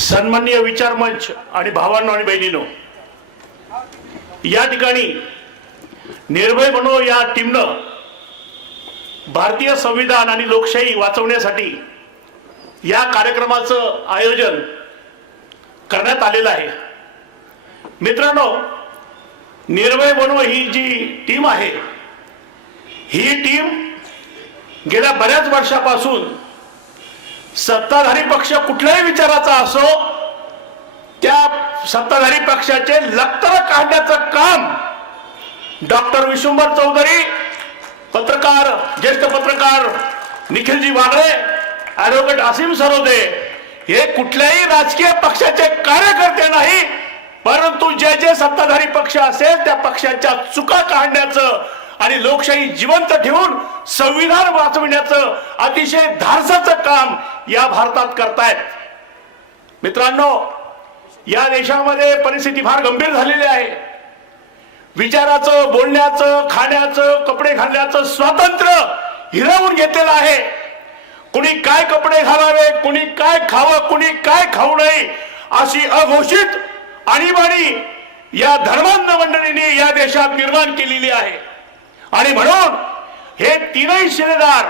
सन्माननीय विचार मंच आणि भावांनो आणि बहिणीनो या ठिकाणी निर्भय बनो या टीमनं भारतीय संविधान आणि लोकशाही वाचवण्यासाठी या कार्यक्रमाचं आयोजन करण्यात आलेलं आहे. मित्रांनो निर्भय बनव ही जी टीम आहे ही टीम गेल्या बऱ्याच वर्षापासून सत्ताधारी पक्ष कुठल्याही विचाराचा असो त्या सत्ताधारी पक्षाचे लक्तर काढण्याचं काम डॉक्टर विश्वंभर चौधरी पत्रकार ज्येष्ठ पत्रकार निखिलजी वागळे ॲडव्होकेट असीम सरोदे हे कुठल्याही राजकीय पक्षाचे कार्यकर्ते नाही परंतु जे जे सत्ताधारी पक्ष असेल त्या पक्षाच्या चुका काढण्याचं आणि लोकशाही जिवंत ठेवून संविधान वाचविण्याचं अतिशय धाडसाचं काम या भारतात करतायत. मित्रांनो या देशामध्ये परिस्थिती फार गंभीर झालेली आहे. विचाराचं बोलण्याचं खाण्याचं कपडे घालण्याचं स्वातंत्र्य हिरावून घेतलेलं आहे. कुणी काय कपडे घालावे कुणी काय खावं कुणी काय खाऊ नये अशी अघोषित आणीबाणी या धर्मांध मंडळीने या देशात निर्माण केलेली आहे. आणि म्हणून हे तीनही शिलेदार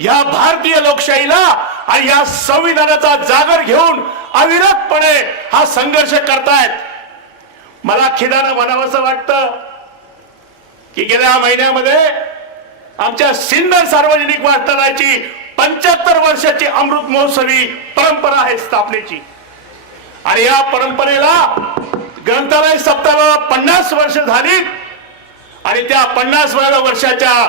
या भारतीय लोकशाहीला आणि या संविधानाचा जागर घेऊन अविरतपणे हा संघर्ष करतायत. मला खिदानं म्हणावंसं वाटतं की गेल्या महिन्यामध्ये आमच्या सिन्नर सार्वजनिक वाचनालयाची पंच्याहत्तर वर्षाची अमृत महोत्सवी परंपरा आहे स्थापनेची. आणि या परंपरेला ग्रंथालय सप्ताहाला पन्नास वर्ष झाली. आणि त्या पन्नास वर्षाच्या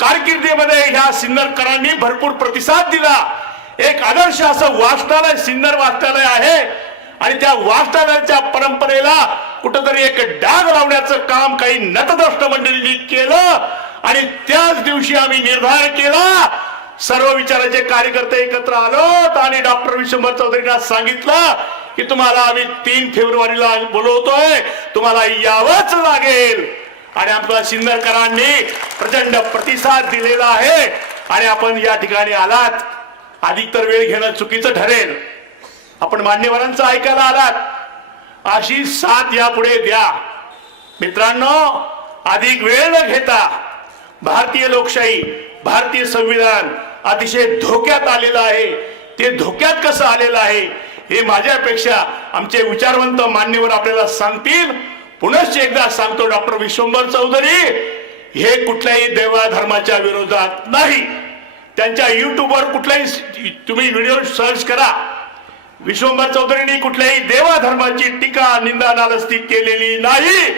कारकिर्दीमध्ये ह्या सिन्नरकरांनी भरपूर प्रतिसाद दिला. एक आदर्श असं वाचनालय सिन्नर वाचनालय आहे. आणि त्या वाचनालयाच्या परंपरेला कुठंतरी एक डाग लावण्याचं काम काही नतद्रष्ट मंडळींनी केलं. आणि त्याच दिवशी आम्ही निर्धार केला. सर्व विचाराचे कार्यकर्ते एकत्र आलो आणि डॉक्टर विश्वभर चौधरींना सांगितलं की तुम्हाला आम्ही तीन फेब्रुवारीला बोलवतोय. तुम्हाला यावंच लागेल. आणि आमच्या सिन्नरकरांनी प्रचंड प्रतिसाद दिलेला आहे. आणि आपण या ठिकाणी आलात. अधिक तर वेळ घेणं चुकीचं ठरेल. आपण मान्यवरांचं ऐकायला आलात. अशी साथ यापुढे द्या. मित्रांनो अधिक वेळ न घेता भारतीय लोकशाही भारतीय संविधान अतिशय धोक्यात आलेलं आहे. ते धोक्यात कसं आलेलं आहे हे माझ्यापेक्षा आमचे विचारवंत मान्यवर आपल्याला सांगतील. पुनश्च एकदा सांगतो डॉक्टर विश्वंभर चौधरी हे कुठल्याही देवा धर्माच्या विरोधात नाही. त्यांच्या युट्यूबवर कुठलाही तुम्ही व्हिडिओ सर्च करा. विश्वंभर चौधरींनी कुठल्याही देवा धर्माची टीका निंदा नालस्ती केलेली नाही.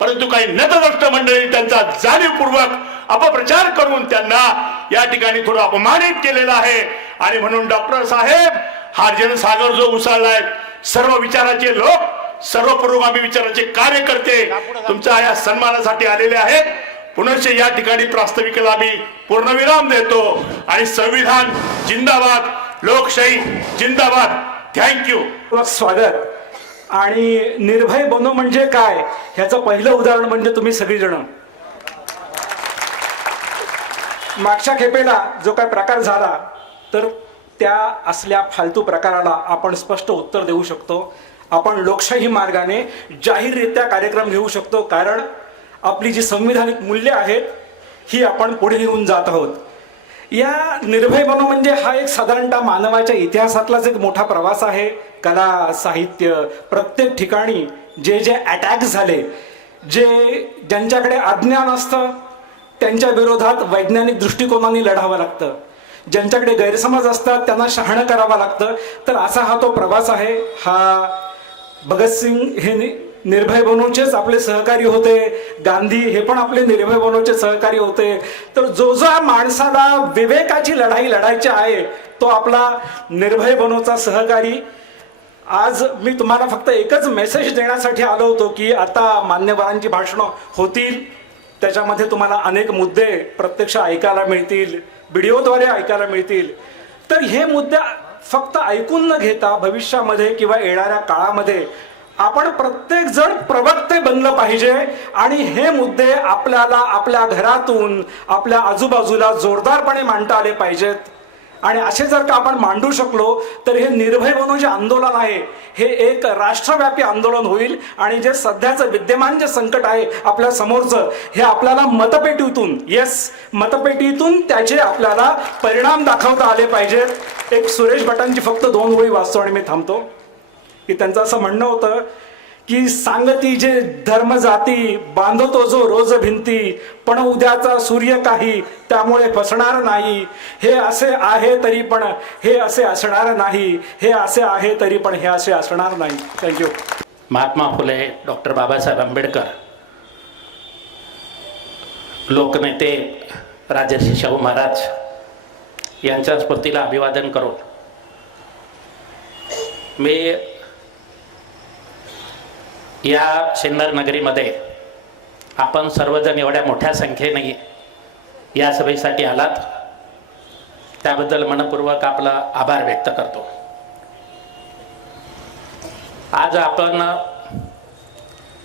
परंतु काही नतद्रष्ट मंडळी त्यांचा जाणीवपूर्वक अपप्रचार करून त्यांना या ठिकाणी थोडं अपमानित केलेलं आहे. आणि म्हणून डॉक्टर साहेब हा जनसागर जो उसळलाय सर्व विचाराचे लोक सर्व पुरोगामी विचाराचे कार्यकर्ते तुमच्या या सन्मानासाठी आलेले आहेत. पुनश्च या ठिकाणी प्रास्ताविकेला आम्ही पूर्णविराम देतो. आणि संविधान जिंदाबाद लोकशाही जिंदाबाद. थँक्यू स्वागत. आणि निर्भय बनो म्हणजे काय? ह्याचं पहिलं उदाहरण म्हणजे तुम्ही सगळीजण. मागच्या खेपेला जो काय प्रकार झाला तर त्या असल्या फालतू प्रकाराला आपण स्पष्ट उत्तर देऊ शकतो. आपण लोकशाही मार्गाने जाहीररित्या कार्यक्रम घेऊ शकतो. कारण आपली जी संविधानिक मूल्य आहेत ही आपण पुढे घेऊन जात आहोत. या निर्भय बनो म्हणजे हा एक साधारणतः मानवाच्या इतिहासातलाच एक मोठा प्रवास आहे. कला साहित्य प्रत्येक ठिकाणी जे जे अटॅक झाले जे ज्यांच्याकडे अज्ञान असतं त्यांच्या विरोधात वैज्ञानिक दृष्टिकोनाने लढावं लागतं. ज्यांच्याकडे गैरसमज असतात त्यांना शहाणं करावं लागतं. तर असा हा तो प्रवास आहे. हा भगतसिंग हे नि- निर्भय बनूचेच आपले सहकारी होते. गांधी हे पण आपले निर्भय बनूचे सहकारी होते. तर जो जो माणसाला विवेकाची लढाई लढायची आहे तो आपला निर्भय बनूचा सहकारी. आज मी तुम्हाला फक्त एकच मेसेज देण्यासाठी आलो होतो की आता मान्यवरांची भाषणं होतील. त्याच्यामध्ये तुम्हाला अनेक मुद्दे प्रत्यक्ष ऐकायला मिळतील व्हिडिओद्वारे ऐकायला मिळतील. तर हे मुद्दे फक्त ऐकून न घेता भविष्यामध्ये किंवा येणाऱ्या काळामध्ये आपण प्रत्येक जण प्रवक्ते बनलं पाहिजे. आणि हे मुद्दे आपल्याला आपल्या घरातून आपल्या आजूबाजूला जोरदारपणे मांडता आले पाहिजेत. आणि असे जर का आपण मांडू शकलो तर हे निर्भय बनू जे आंदोलन आहे हे एक राष्ट्रव्यापी आंदोलन होईल. आणि जे सध्याचं विद्यमान जे संकट आहे आपल्या समोरचं हे आपल्याला मतपेटीतून येस मतपेटीतून त्याचे आपल्याला परिणाम दाखवता आले पाहिजेत. एक सुरेश भटांची फक्त दोन ओळी वाचतो आणि मी थांबतो. की त्यांचं असं म्हणणं होतं की सांगती जे धर्म जाती बांधतो जो रोज भिंती पण उद्याचा सूर्य काही त्यामुळे फसणार नाही. हे असे आहे तरी पण हे असे असणार नाही. हे असे आहे तरी पण हे असे असणार नाही. Thank you Mahatma Phule doctor Babasaheb Ambedkar लोकनेते राजर्षी शाहू महाराज यांच्या स्मृतीला अभिवादन करून मी या सिन्नर नगरीमध्ये आपण सर्वजण एवढ्या मोठ्या संख्येने या सभेसाठी आलात. त्याबद्दल मनपूर्वक आपला आभार व्यक्त करतो. आज आपण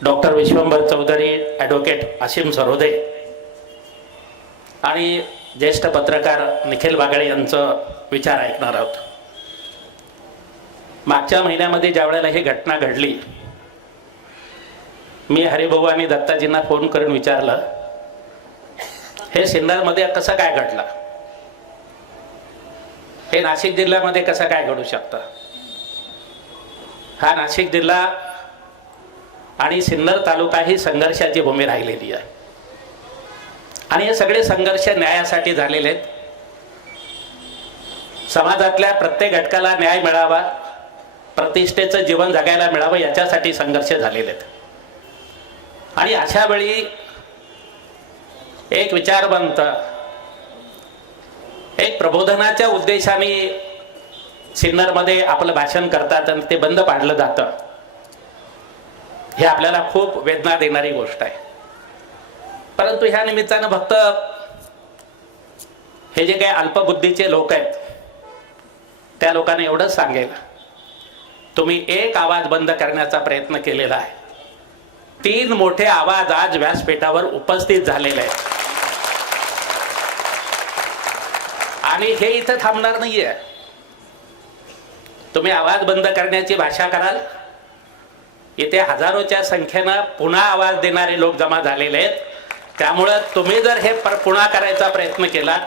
डॉक्टर विश्वंभर चौधरी ॲडव्होकेट असीम सरोदे आणि ज्येष्ठ पत्रकार निखिल बागळे यांचं विचार ऐकणार आहोत. मागच्या महिन्यामध्ये ज्या वेळेला ही घटना घडली मी हरिभाऊ आणि दत्ताजींना फोन करून विचारलं हे सिन्नरमध्ये कसं काय घडलं? हे नाशिक जिल्ह्यामध्ये कसं काय घडू शकतं? हा नाशिक जिल्हा आणि सिन्नर तालुका ही संघर्षाची भूमी राहिलेली आहे. आणि हे सगळे संघर्ष न्यायासाठी झालेले आहेत. समाजातल्या प्रत्येक घटकाला न्याय मिळावा प्रतिष्ठेचं जीवन जगायला मिळावं याच्यासाठी संघर्ष झालेले आहेत. आणि अशा वेळी एक विचारवंत एक प्रबोधनाच्या उद्देशाने सिन्नरमध्ये आपलं भाषण करतात आणि ते बंद पाडलं जातं. हे आपल्याला खूप वेदना देणारी गोष्ट आहे. परंतु ह्या निमित्तानं फक्त हे जे काही अल्पबुद्धीचे लोक आहेत त्या लोकांना एवढंच सांगेल. तुम्ही एक आवाज बंद करण्याचा प्रयत्न केलेला आहे. तीन मोठे आवाज आज व्यासपीठावर उपस्थित झालेले आहेत. आणि हे इथं थांबणार नाहीये. तुम्ही आवाज बंद करण्याची भाषा कराल. इथे हजारोच्या संख्येनं पुन्हा आवाज देणारे लोक जमा झालेले आहेत. त्यामुळं तुम्ही जर हे पर- पुन्हा करायचा प्रयत्न केलात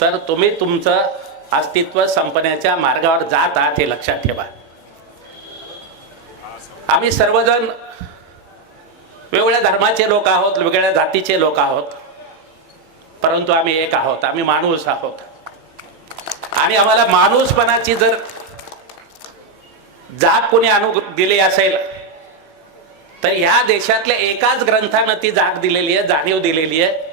तर तुम्ही तुमचं अस्तित्व संपण्याच्या मार्गावर जात आहात हे लक्षात ठेवा. आम्ही सर्वजण वेगवेगळ्या धर्माचे लोक आहोत वेगवेगळ्या जातीचे लोक आहोत. परंतु आम्ही एक आहोत आम्ही माणूस आहोत. आणि आम्हाला माणूसपणाची जर जाग कोणी अनु दिली असेल तर ह्या देशातल्या एकाच ग्रंथानं ती जाग दिलेली आहे जाणीव दिलेली आहे.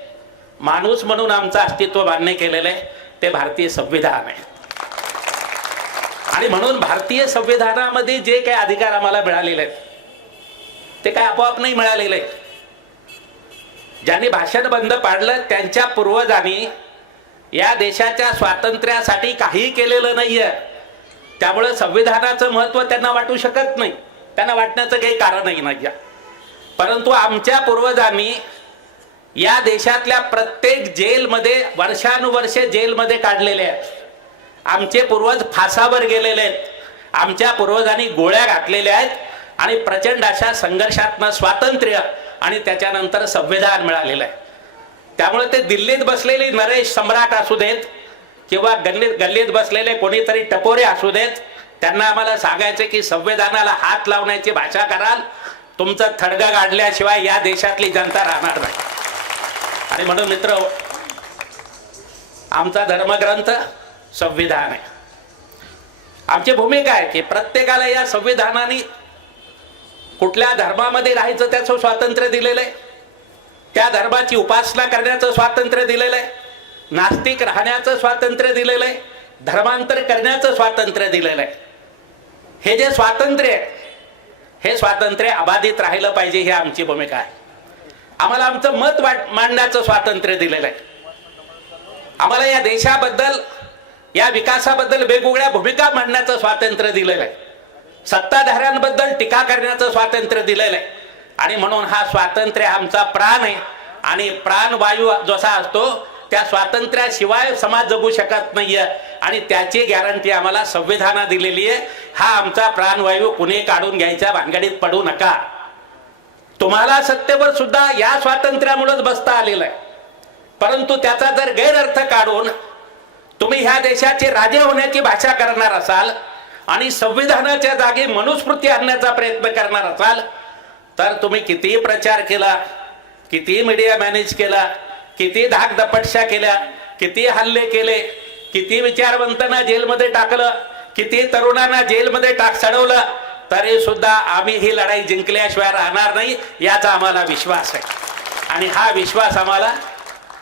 माणूस म्हणून आमचं अस्तित्व मान्य केलेलं आहे ते भारतीय संविधान आहे. आणि म्हणून भारतीय संविधानामध्ये जे काही अधिकार आम्हाला मिळालेले आहेत ते काय आपोआप नाही मिळालेलं. आहे ज्यांनी भाषण बंद पाडलं त्यांच्या पूर्वजांनी या देशाच्या स्वातंत्र्यासाठी काही केलेलं नाहीये. त्यामुळे संविधानाचं महत्त्व त्यांना वाटू शकत नाही. त्यांना वाटण्याचं काही कारणही नाही परंतु आमच्या पूर्वजांनी या देशातल्या प्रत्येक जेलमध्ये वर्षानुवर्षे जेलमध्ये काढलेले आहेत. आमचे पूर्वज फासावर गेलेले आहेत. आमच्या पूर्वजांनी गोळ्या घातलेल्या आहेत. आणि प्रचंड अशा संघर्षात्मक स्वातंत्र्य आणि त्याच्यानंतर संविधान मिळालेलं आहे. त्यामुळे ते दिल्लीत बसलेले नरेश सम्राट असू देत किंवा गल्लीत गल्लीत बसलेले कोणीतरी टपोरे असू देत त्यांना आम्हाला सांगायचे की संविधानाला हात लावण्याची भाषा कराल. तुमचं थडगं गाडल्याशिवाय या देशातली जनता राहणार नाही. आणि म्हणून मित्र आमचा धर्मग्रंथ संविधान आहे. आमची भूमिका आहे की प्रत्येकाला या संविधानाने कुठल्या धर्मामध्ये राहायचं त्याचं स्वातंत्र्य दिलेलं आहे? त्या धर्माची उपासना करण्याचं स्वातंत्र्य दिलेलं आहे? नास्तिक राहण्याचं स्वातंत्र्य दिलेलं आहे? धर्मांतर करण्याचं स्वातंत्र्य दिलेलं आहे? हे जे स्वातंत्र्य आहे हे स्वातंत्र्य अबाधित राहिलं पाहिजे ही आमची भूमिका आहे. आम्हाला आमचं मत मांडण्याचं स्वातंत्र्य दिलेलं आहे. आम्हाला या देशाबद्दल या विकासाबद्दल वेगवेगळ्या भूमिका मांडण्याचं स्वातंत्र्य दिलेलं आहे. सत्ताधाऱ्यांबद्दल टीका करण्याचं स्वातंत्र्य दिलेलं आहे. आणि म्हणून हा स्वातंत्र्य आमचा प्राण आहे. आणि प्राणवायू जसा असतो त्या स्वातंत्र्याशिवाय समाज जगू शकत नाहीये. आणि त्याची गॅरंटी आम्हाला संविधाना दिलेली आहे. हा आमचा प्राणवायू कुणी काढून घ्यायच्या भानगडीत पडू नका. तुम्हाला सत्तेवर सुद्धा या स्वातंत्र्यामुळेच बसता आलेलं आहे. परंतु त्याचा जर गैरअर्थ काढून तुम्ही ह्या देशाचे राजे होण्याची भाषा करणार असाल आणि संविधानाच्या जागी मनुस्मृती आणण्याचा प्रयत्न करणार असाल तर तुम्ही कितीही प्रचार केला कितीही मीडिया मॅनेज केला किती धाक दपटशा केल्या किती हल्ले केले किती विचारवंतांना जेलमध्ये टाकलं किती तरुणांना जेलमध्ये टाक चढवलं तरी सुद्धा आम्ही ही लढाई जिंकल्याशिवाय राहणार नाही याचा आम्हाला विश्वास आहे. आणि हा विश्वास आम्हाला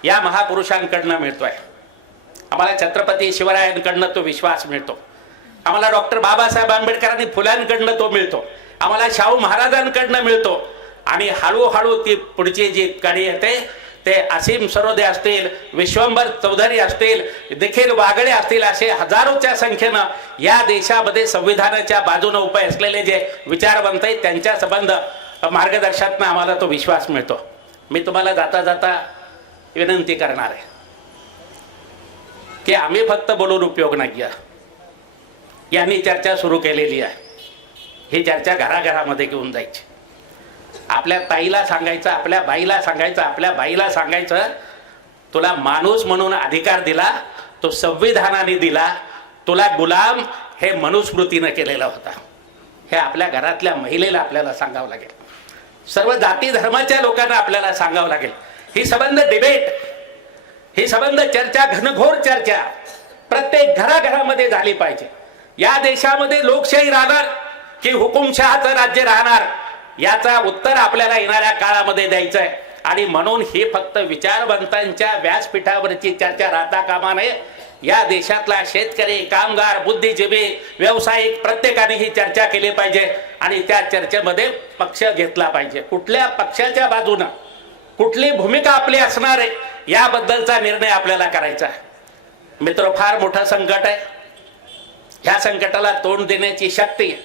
या महापुरुषांकडनं मिळतोय. आम्हाला छत्रपती शिवरायांकडनं तो विश्वास मिळतो. आम्हाला डॉक्टर बाबासाहेब आंबेडकरांनी फुलांकडनं तो मिळतो. आम्हाला शाहू महाराजांकडनं मिळतो. आणि हळूहळू ती पुढची जी गाडी येते ते असीम सरोदे असतील विश्वंभर चौधरी असतील देखील वागळे असतील असे हजारोच्या संख्येनं या देशामध्ये संविधानाच्या बाजूनं उपाय असलेले जे विचारवंत आहेत त्यांच्या संबंध मार्गदर्शनातनं आम्हाला तो विश्वास मिळतो. मी तुम्हाला जाता जाता विनंती करणार आहे की आम्ही फक्त बोलून उपयोग नाही आहे यांनी चर्चा सुरू केलेली आहे. ही चर्चा घराघरामध्ये घेऊन जायची. आपल्या ताईला सांगायचं आपल्या बाईला सांगायचं आपल्या बाईला सांगायचं तुला माणूस म्हणून अधिकार दिला तो संविधानाने दिला तुला गुलाम हे मनुस्मृतीनं केलेला होता. हे आपल्या घरातल्या महिलेला आपल्याला सांगावं लागेल. सर्व जाती धर्माच्या लोकांना आपल्याला सांगावं लागेल. ही संबंध डिबेट ही संबंध चर्चा घनघोर चर्चा प्रत्येक घराघरामध्ये झाली पाहिजे. या देशामध्ये लोकशाही राहणार की हुकुमशहाचं राज्य राहणार? याचा उत्तर आपल्याला येणाऱ्या काळामध्ये द्यायचं आहे आणि म्हणून ही फक्त विचारवंतांच्या व्यासपीठावरची चर्चा राहता कामा नये. या देशातला शेतकरी कामगार बुद्धिजीवी व्यावसायिक प्रत्येकाने ही चर्चा केली पाहिजे आणि त्या चर्चेमध्ये पक्ष घेतला पाहिजे. कुठल्या पक्षाच्या बाजूनं कुठली भूमिका आपली असणार आहे याबद्दलचा निर्णय आपल्याला करायचा आहे. मित्र फार मोठं संकट आहे. ह्या संकटाला तोंड देण्याची शक्ती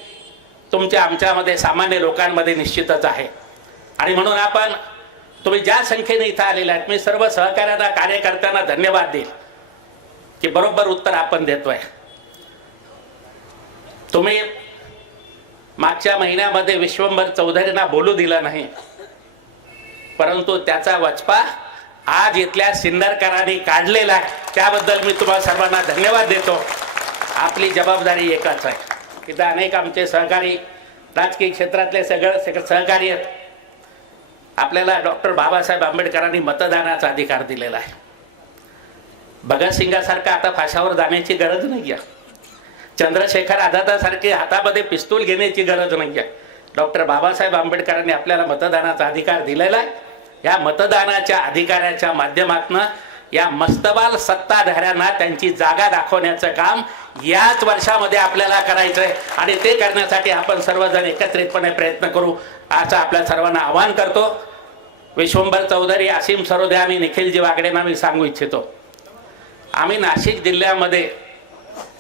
तुमच्या आमच्यामध्ये सामान्य लोकांमध्ये निश्चितच आहे. आणि म्हणून आपण तुम्ही ज्या संख्येने इथं आलेले आहेत मी सर्व सहकार्यांना कार्यकर्त्यांना धन्यवाद देईल. की बरोबर उत्तर आपण देतोय. तुम्ही मागच्या महिन्यामध्ये विश्वंभर चौधरींना बोलू दिलं नाही. परंतु त्याचा वचपा आज इथल्या सिंदरकरांनी काढलेला आहे. त्याबद्दल मी तुम्हाला सर्वांना धन्यवाद देतो. आपली जबाबदारी एकच आहे. इथं अनेक आमचे सहकारी राजकीय क्षेत्रातले सगळं सगळं सहकारी आहेत. आपल्याला डॉक्टर बाबासाहेब आंबेडकरांनी मतदानाचा अधिकार दिलेला आहे. भगतसिंगासारखं आता फाशावर जाण्याची गरज नाही आहे चंद्रशेखर आझादासारखे हातामध्ये पिस्तूल घेण्याची गरज नाही आहे डॉक्टर बाबासाहेब आंबेडकरांनी आपल्याला मतदानाचा अधिकार दिलेला आहे. या मतदानाच्या अधिकाराच्या माध्यमातून या मस्तबाल सत्ताधाऱ्यांना त्यांची जागा दाखवण्याचं काम याच वर्षामध्ये आपल्याला करायचं आहे आणि ते करण्यासाठी आपण सर्वजण एकत्रितपणे प्रयत्न करू असं आपल्या सर्वांना आवाहन करतो. विश्वंभर चौधरी असीम सरोदे आणि निखिलजी वागडेंना मी सांगू इच्छितो. आम्ही नाशिक जिल्ह्यामध्ये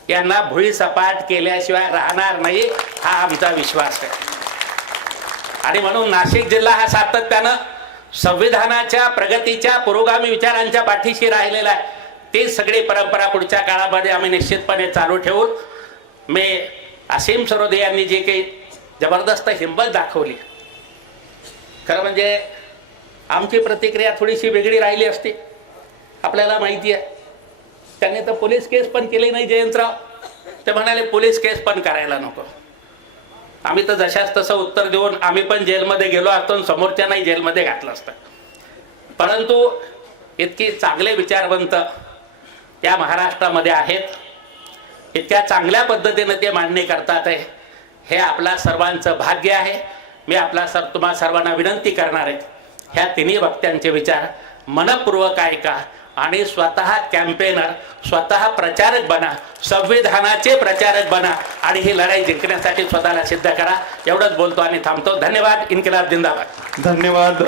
यांना भुई सपाट केल्याशिवाय राहणार नाही हा आमचा विश्वास आहे. आणि म्हणून नाशिक जिल्हा हा सातत्यानं संविधानाच्या प्रगतीच्या पुरोगामी विचारांच्या पाठीशी राहिलेला आहे. ती सगळी परंपरा पुढच्या काळामध्ये आम्ही निश्चितपणे चालू ठेवून मी असीम सरोदे यांनी जे काही जबरदस्त हिंमत दाखवली. खरं म्हणजे आमची प्रतिक्रिया थोडीशी वेगळी राहिली असती. आपल्याला माहिती आहे. त्यांनी तर पोलीस केस पण केली नाही जयंतराव. ते म्हणाले पोलीस केस पण करायला नको. आम्ही तर जशाच तसं उत्तर देऊन आम्ही पण जेलमध्ये गेलो असतो आणि समोरच्यांनाही जेलमध्ये घातलं असतं. परंतु इतकी चांगले विचारवंत या महाराष्ट्रामध्ये आहेत. इतक्या चांगल्या पद्धतीनं ते मांडणी करतात आहे. हे आपला सर्वांचं भाग्य आहे. मी आपला सर तुम्हा सर्वांना विनंती करणार आहे. ह्या तिन्ही वक्त्यांचे विचार मनपूर्वक ऐका आणि स्वतः कॅम्पेनर स्वतः प्रचारक बना संविधानाचे प्रचारक बना आणि ही लढाई जिंकण्यासाठी स्वतःला सिद्ध करा. एवढंच बोलतो आणि थांबतो. धन्यवाद. इन्किलाब जिंदाबाद. धन्यवाद.